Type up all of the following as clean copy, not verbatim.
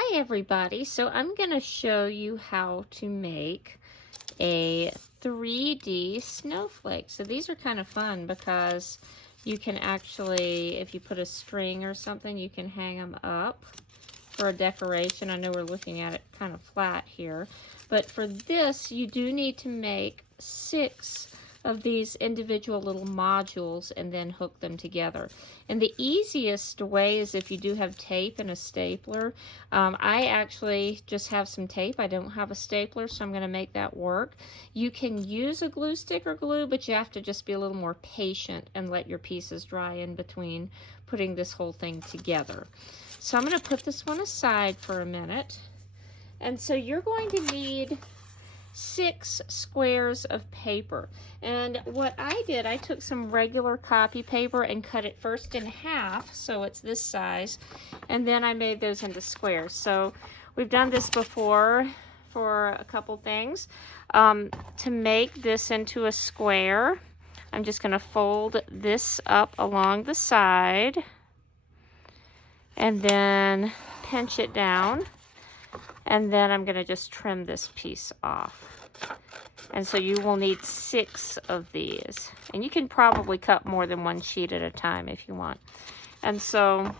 Hi everybody, so I'm going to show you how to make a 3D snowflake. So these are kind of fun because you can actually, if you put a string or something, you can hang them up for a decoration. I know we're looking at it kind of flat here, but for this you do need to make 6 of these individual little modules and then hook them together. And the easiest way is if you do have tape and a stapler. I actually just have some tape. I don't have a stapler, so I'm going to make that work. You can use a glue stick or glue, but you have to just be a little more patient and let your pieces dry in between putting this whole thing together. So I'm going to put this one aside for a minute. And so you're going to need 6 squares of paper. And what I did, I took some regular copy paper and cut it first in half, so it's this size, and then I made those into squares. So we've done this before for a couple things. To make this into a square, I'm just going to fold this up along the side and then pinch it down. And then I'm going to just trim this piece off. And so you will need 6 of these. And you can probably cut more than one sheet at a time if you want. And so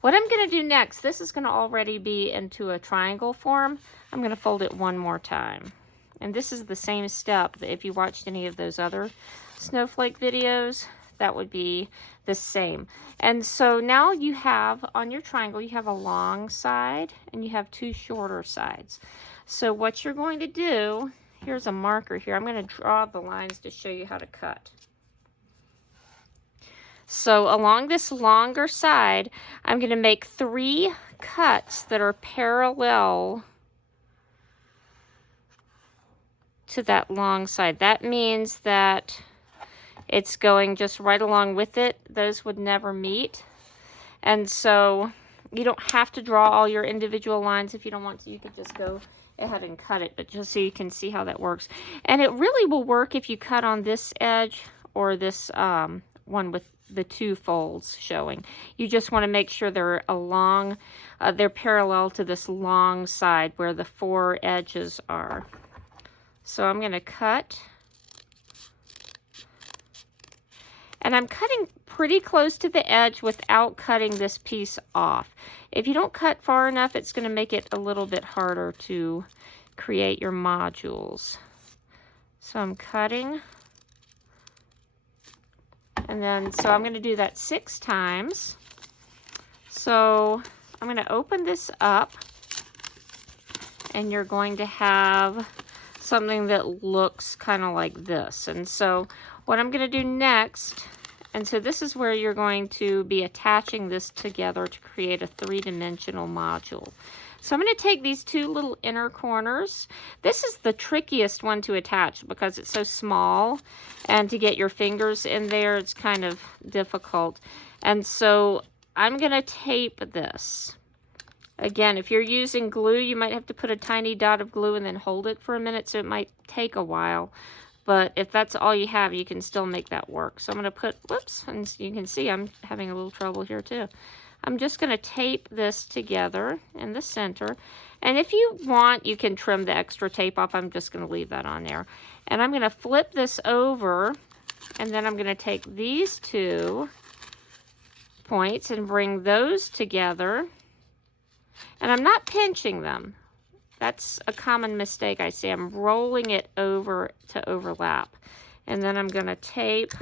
what I'm going to do next, this is going to already be into a triangle form. I'm going to fold it one more time. And this is the same step that if you watched any of those other snowflake videos, that would be the same. And so now you have on your triangle, you have a long side and you have 2 shorter sides. So what you're going to do, here's a marker here. I'm going to draw the lines to show you how to cut. So along this longer side, I'm going to make 3 cuts that are parallel to that long side. That means that it's going just right along with it. Those would never meet. And so you don't have to draw all your individual lines. If you don't want to, you could just go ahead and cut it, but just so you can see how that works. And it really will work if you cut on this edge or this one with the 2 folds showing. You just want to make sure they're along, they're parallel to this long side where the 4 edges are. So I'm going to cut. And I'm cutting pretty close to the edge without cutting this piece off. If you don't cut far enough, it's going to make it a little bit harder to create your modules. So I'm cutting. And then, so I'm going to do that 6 times. So I'm going to open this up. And you're going to have something that looks kind of like this. And so what I'm going to do next, and so this is where you're going to be attaching this together to create a 3-dimensional module. So I'm going to take these 2 little inner corners. This is the trickiest one to attach because it's so small, and to get your fingers in there, it's kind of difficult. And so I'm going to tape this. Again, if you're using glue, you might have to put a tiny dot of glue and then hold it for a minute, so it might take a while. But if that's all you have, you can still make that work. So I'm going to put, whoops, and you can see I'm having a little trouble here too. I'm just going to tape this together in the center. And if you want, you can trim the extra tape off. I'm just going to leave that on there. And I'm going to flip this over, and then I'm going to take these 2 points and bring those together. And I'm not pinching them. That's a common mistake I see. I'm rolling it over to overlap. And then I'm going to tape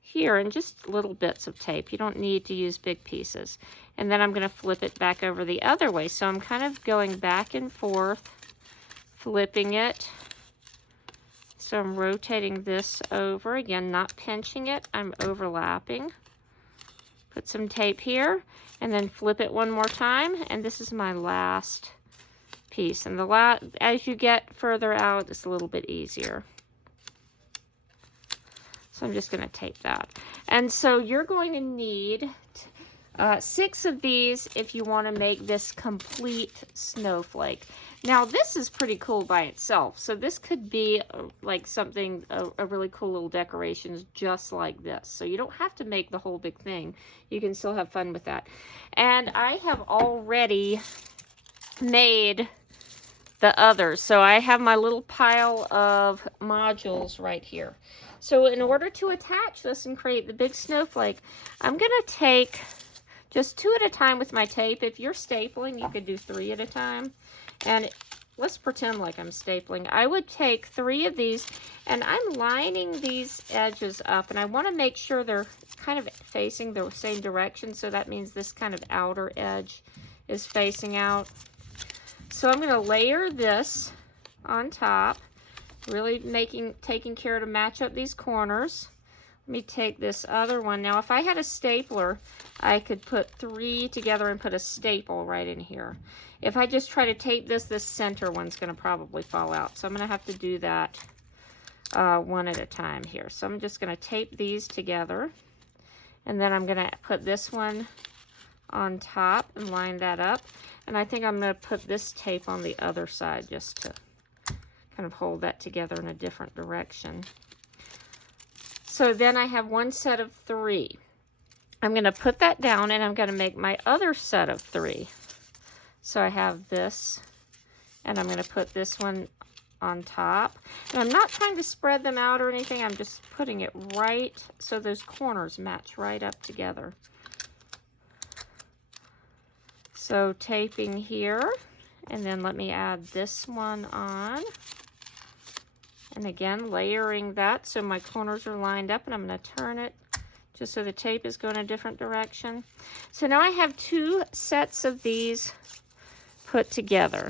here, and just little bits of tape. You don't need to use big pieces. And then I'm going to flip it back over the other way. So I'm kind of going back and forth, flipping it. So I'm rotating this over. Again, not pinching it. I'm overlapping. Put some tape here, and then flip it one more time. And this is my last piece. And as you get further out, it's a little bit easier. So I'm just going to tape that. And so you're going to need 6 of these if you want to make this complete snowflake. Now this is pretty cool by itself, so this could be like something, a really cool little decorations just like this. So you don't have to make the whole big thing. You can still have fun with that. And I have already made the others. So I have my little pile of modules right here. So in order to attach this and create the big snowflake, I'm going to take just 2 at a time with my tape. If you're stapling, you could do 3 at a time. And let's pretend like I'm stapling. I would take 3 of these, and I'm lining these edges up, and I want to make sure they're kind of facing the same direction. So that means this kind of outer edge is facing out. So I'm going to layer this on top, really taking care to match up these corners. Let me take this other one. Now, if I had a stapler, I could put 3 together and put a staple right in here. If I just try to tape this, this center one's going to probably fall out. So I'm going to have to do that one at a time here. So I'm just going to tape these together. And then I'm going to put this one on top and line that up. And I think I'm going to put this tape on the other side just to kind of hold that together in a different direction. So then I have one set of 3. I'm going to put that down, and I'm going to make my other set of 3. So I have this, and I'm going to put this one on top. And I'm not trying to spread them out or anything. I'm just putting it right so those corners match right up together. So taping here, and then let me add this one on. And again, layering that so my corners are lined up, and I'm going to turn it just so the tape is going a different direction. So now I have 2 sets of these put together.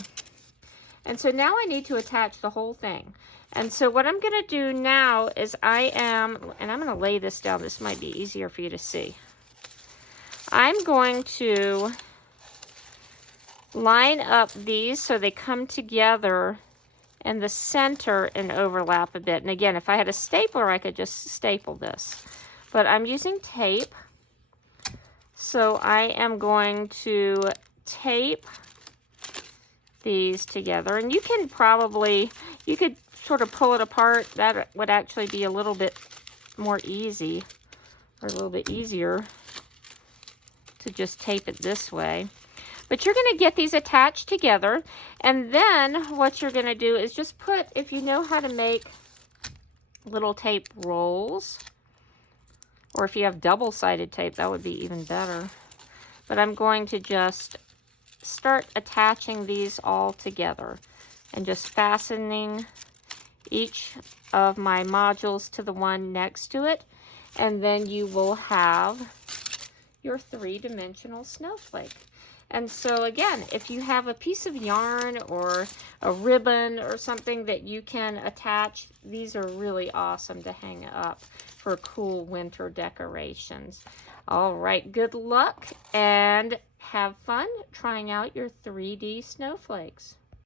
And so now I need to attach the whole thing. And so what I'm going to do now is and I'm going to lay this down. This might be easier for you to see. I'm going to line up these so they come together in the center and overlap a bit. And again, if I had a stapler, I could just staple this. But I'm using tape. So I am going to tape these together. And you can you could sort of pull it apart. That would actually be a little bit more easy, or a little bit easier to just tape it this way. But you're going to get these attached together, and then what you're going to do is just put, if you know how to make little tape rolls, or if you have double-sided tape, that would be even better. But I'm going to just start attaching these all together and just fastening each of my modules to the one next to it, and then you will have your 3-dimensional snowflake. And so again, if you have a piece of yarn or a ribbon or something that you can attach, these are really awesome to hang up for cool winter decorations. All right, good luck and have fun trying out your 3D snowflakes.